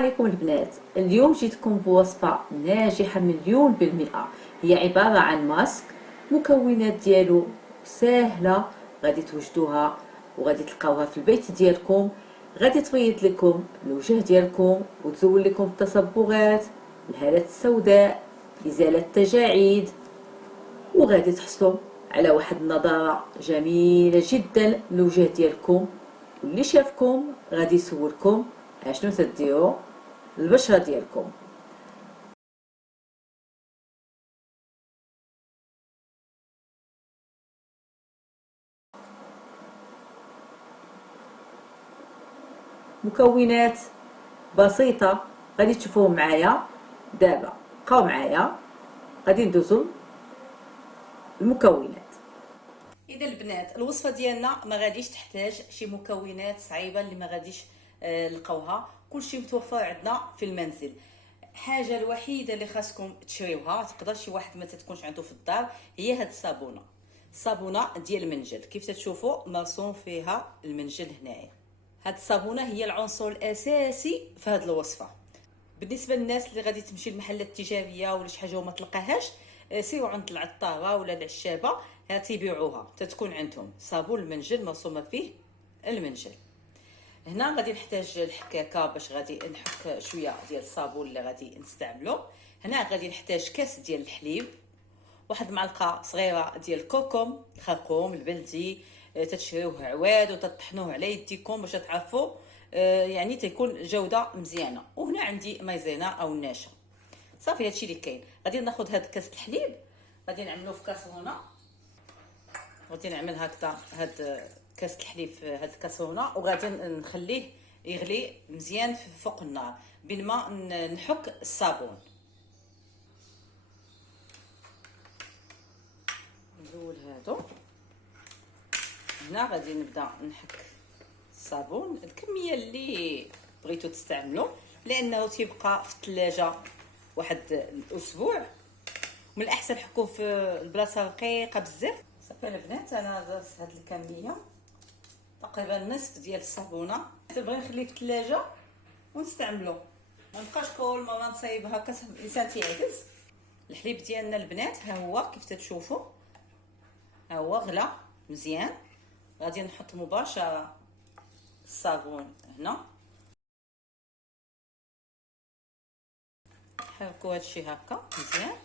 عليكم البنات. اليوم جيتكم بوصفة ناجحة مليون بالمئة. هي عبارة عن ماسك. مكونات ديالو سهلة، غادي توجدوها وغادي تلقاوها في البيت ديالكم. غادي تبيض لكم الوجه ديالكم وتزول لكم التصبغات، الهالات السوداء، ازالة التجاعيد، وغادي تحصلوا على واحد النضاره جميله جدا للوجه ديالكم. واللي شافكم غادي يسولكم اشنو تديروا البشره ديالكم. مكونات بسيطه غادي تشوفوهم معايا دابا. بقاو معايا، غادي ندوزو المكونات. اذا البنات الوصفه ديالنا ما غاديش تحتاج شي مكونات صعيبه اللي ما غاديش نلقاوها، كلشي متوفر عندنا في المنزل. الحاجه الوحيده اللي خاصكم تشريوها، تقدر شي واحد ما تكونش عنده في الدار، هي هاد الصابونه ديال المنجل. كيف تشوفوا مرسوم فيها المنجل هنايا. هاد الصابونه هي العنصر الاساسي في هاد الوصفه. بالنسبه للناس اللي غادي تمشي المحلات التجاريه ولا شي حاجه وما تلقاهاش، سيروا عند العطاره ولا العشابه تيبيعوها، تتكون عندهم صابون المنجل مرسومه فيه المنجل. هنا غادي نحتاج الحكاكه باش غادي نحك شويه ديال الصابون اللي غادي نستعملو. هنا غادي نحتاج كاس ديال الحليب، واحد معلقه صغيره ديال الكركم الخرقوم البلدي، تتشريوه عواد وتطحنوه على يديكم باش تعرفوا يعني تيكون جوده مزيانه. وهنا عندي مايزينا او النشا. صافي هادشي اللي كاين. غادي ناخذ هاد كاس الحليب، غادي نعملوه في كاسرونه. غادي نعمل هكذا هاد كاس الحليب في هاد الكاسرونه، وغادي نخليه يغلي مزيان فوق النار بين ما نحك الصابون. نزول هادو. هنا غادي نبدا نحك الصابون الكميه اللي بغيتو تستعملوا، لانه تيبقى في الثلاجه واحد الاسبوع. من الاحسن حكوه في البلاصه رقيقه بزاف. صافي البنات، انا درت هاد الكميه تقريبا نصف ديال الصابونه. تبغي نخليه في الثلاجه ونستعملو، ما نبقاش كل مره نصايب هكا، الانسان تيعجز. الحليب ديالنا البنات ها هو كيف تشوفوا، ها هو غلا مزيان. غادي نحط مباشره الصابون هنا، نحركو هادشي هكا مزيان.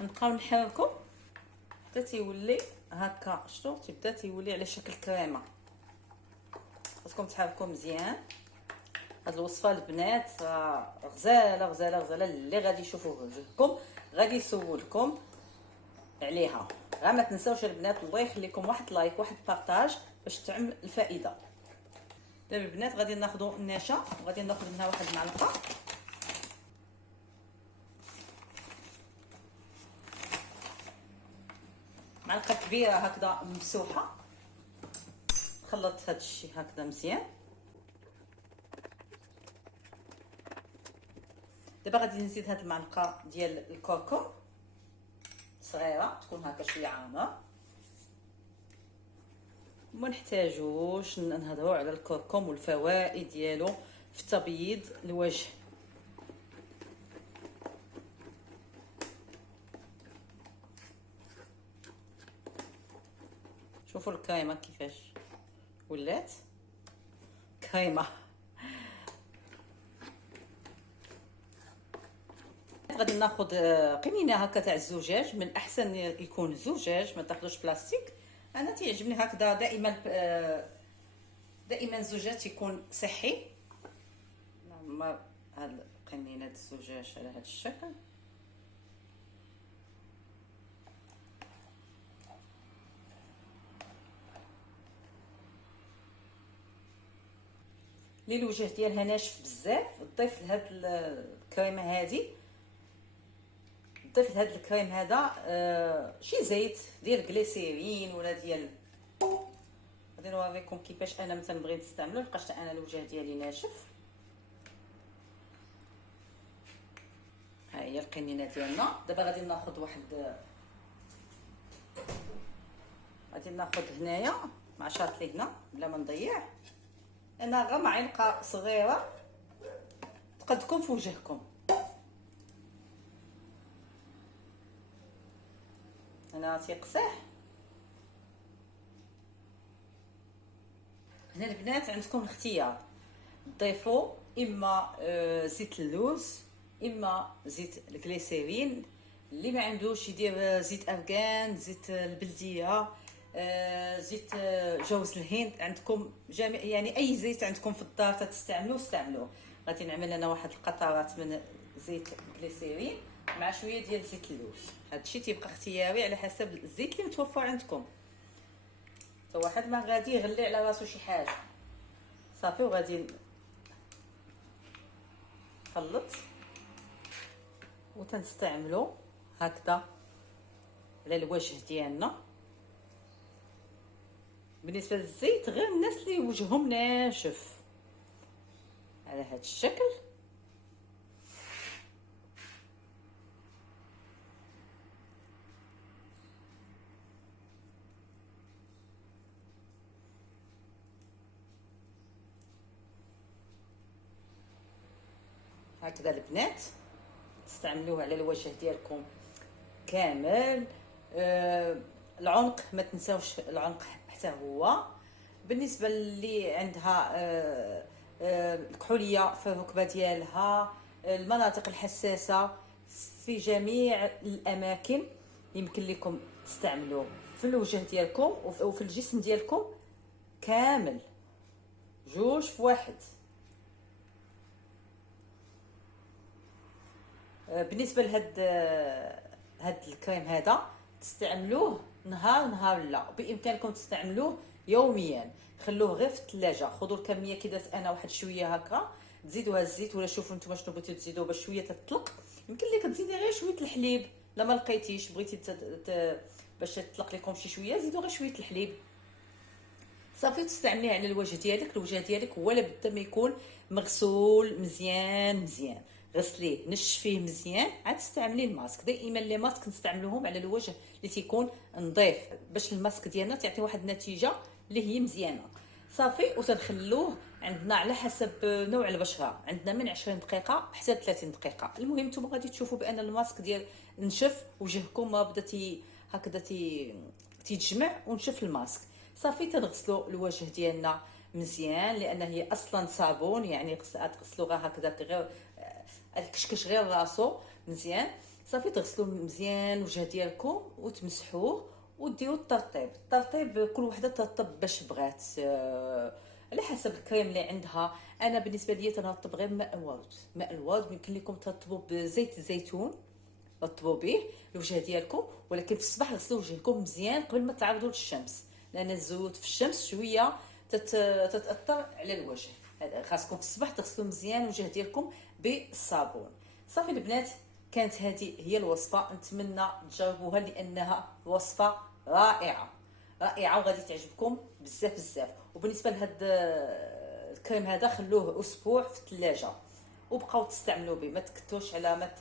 نبقاو نحركو حتى تيولي هكا، شتو تيبدا تيولي على شكل كريمه. خاصكم تحركو مزيان. هاد الوصفه البنات غزاله غزاله غزاله. اللي غادي يشوفوه وجهكم غادي يسولكم عليها. غير ما تنساوش البنات، الله يخليكم، واحد لايك واحد بارطاج باش تعم الفائده. دابا البنات غادي ناخذوا النشا، وغادي ناخذ منها واحد المعلقه. معلقه كبيره هكذا ممسوحه. خلط هذا الشيء هكذا مزيان. دابا غادي نزيد هاد المعلقه ديال الكركم صغيره، تكون هكا شويه عامره. ما نحتاجوش نهضروا على الكركم والفوائد ديالو في تبييض الوجه. شوفوا الكريمه كيفاش ولات كريمه. غادي ناخذ قنينه هكا تاع الزجاج. من الاحسن يكون زجاج، ما تاخذوش بلاستيك. انا تيعجبني هكذا دائما. دائما الزجاج تيكون صحي. نعمر هاد قنينه الزجاج على هذا الشكل. لي الوجه ديالها ناشف بزاف، ضيف لهاد الكريمه هذه، ضيف لهاد الكريم هذا شي زيت ديال غليسيرين ولا ديال. غادي نوريكم كيفاش انا مثلا بغيت نستعملو، لقاش انا الوجه ديالي ناشف. ها هي القنينه ديالنا. دابا غادي ناخذ غادي ناخذ هنايا مع شاطلي هنا بلا ما نضيع، انا غير معلقه صغيره تقدكم في وجهكم. انا تيقصح. هنا البنات عندكم الاختيار، تضيفوا اما زيت اللوز اما زيت الجليسيرين. اللي ما عندوش يدير زيت افغان، زيت البلديه، زيت جوز الهند. عندكم جميع يعني اي زيت عندكم في الدار تستعملوه استعملوه. غادي نعمل انا واحد القطرات من زيت الجليسيرين مع شويه ديال زيت اللوز. هادشي تيبقى اختياري على حسب الزيت اللي متوفر عندكم. حتى واحد ما غادي يغلي على راسو شي حاجه. صافي وغادي نخلط وتنستعملو هكذا على الوجه ديالنا. بالنسبه للزيت غير الناس اللي وجههم ناشف على هذا الشكل. هكذا البنات تستعملوه على الوجه ديالكم كامل. العنق ما تنساوش العنق حتى هو. بالنسبه اللي عندها الكحوليه في الركبه ديالها، المناطق الحساسه، في جميع الاماكن يمكن لكم تستعملوه في الوجه ديالكم وفي الجسم ديالكم كامل، جوج في واحد. بالنسبه هاد الكريم هذا تستعملوه نهار لا، بامكانكم تستعملوه يوميا. خلوه غير في الثلاجه. خذوا الكميه كي درت انا واحد شويه هكا، تزيدوها الزيت ولا شوفوا نتوما شنو بغيتو تزيدوا باش شويه تطلق. يمكن لك تزيدي غير شويه الحليب. لا ما لقيتيش بغيتي باش تطلق لكم شي شويه، زيدوا غير شويه الحليب. صافي تستعمليه على الوجه ديالك. الوجه ديالك ولا بد ما يكون مغسول مزيان. غسليه نشفيه مزيان عاد تستعملي الماسك. دائما لي ماسك نستعملوهم على الوجه اللي تيكون نظيف باش الماسك ديالنا تعطي واحد النتيجه اللي هي مزيانه. صافي وتنخلوه عندنا على حسب نوع البشره، عندنا من 20 دقيقه حتى 30 دقيقه. المهم نتوما غادي تشوفوا بان الماسك ديال نشف، وجهكم ما بدا هكذا تيتجمع ونشف الماسك. صافي تنغسلوا الوجه ديالنا مزيان لان هي اصلا صابون، يعني تغسلوا غير هكذا غير الكشكش غير راسو مزيان. صافي تغسلوا مزيان الوجه ديالكم وتمسحوه وديروا الترطيب. كل وحده ترطب باش بغات على حسب الكريم اللي عندها. انا بالنسبه لي تنرطب غير ماء الورد. يمكن لكم ترطبوا بزيت الزيتون، رطبوا به الوجه ديالكم، ولكن في الصباح غسلوا وجهكم مزيان قبل ما تعرضوا للشمس، لان الزيوت في الشمس شويه تتاثر على الوجه. خاصكم في الصباح تغسلوا مزيان الوجه ديالكم بالصابون. صافي البنات كانت هذه هي الوصفه. نتمنى تجربوها لانها وصفه رائعه وغادي تعجبكم بزاف. وبالنسبه لهذا الكريم هذا خلوه اسبوع في الثلاجه وبقاو تستعملوا به. ما تكتوش على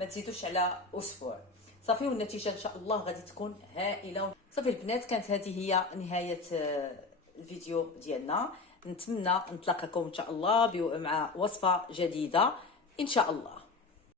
ما تزيدوش على اسبوع. صافي والنتيجه ان شاء الله غادي تكون هائله. صافي البنات كانت هذه هي نهايه الفيديو ديالنا. نتمنى نتلاقاكم ان شاء الله مع وصفه جديده ان شاء الله.